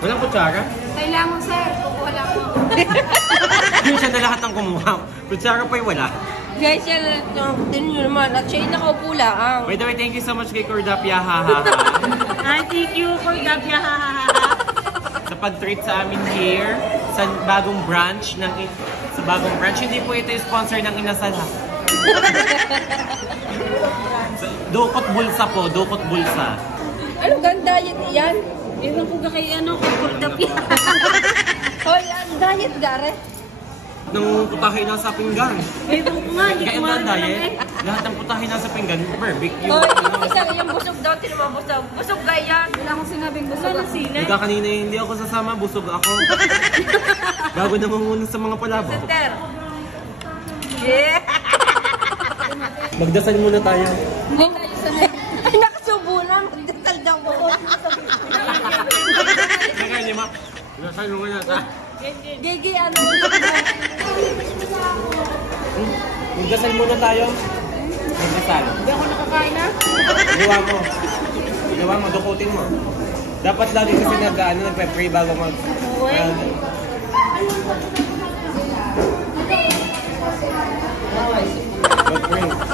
Walang kutsara? Kailangan, sir. Kukuha lang po. Hindi siya na lahat ng kumuha. Kutsara pa yung wala. Guys, yan, din nyo naman. At siya yung nakaupo lang. By the way, thank you so much kay Cordapia, hahaha. Ay, thank you, Cordapia, hahaha. Sa pag-treat sa amin here, sa bagong branch ng hindi po ito yung sponsor ng Inasal ha. Dukot bulsa po, dukot bulsa. Ano ganda yan? Ewan ko ga kay ano, Cordapia. Hoy, ang diet, Gare. Nung putahe na sa pinggan. Ewan ko nga, hindi Kaya ko ang diet, lahat ng putahe na sa pinggan, barbecue. Hoy, isang yung busog daw, tinama busog. Busog ganyan. Wala akong sinabing busog ako. Hangga kanina hindi ako sasama, busog ako. Bago na muna sa mga palabo. Center. Yeah! Magdasal muna tayo. Hindi tayo sanay. Ay, nakasubo na. Magdasal daw mo. Kaya lima, dasal muna tayo. Gigi, ano? Magdasal muna tayo. Magdasal. Hindi ako nakakain na. Gawa mo, dukutin mo. Dapat lagi kasi nagpe-pray bago mag... Mag-pray.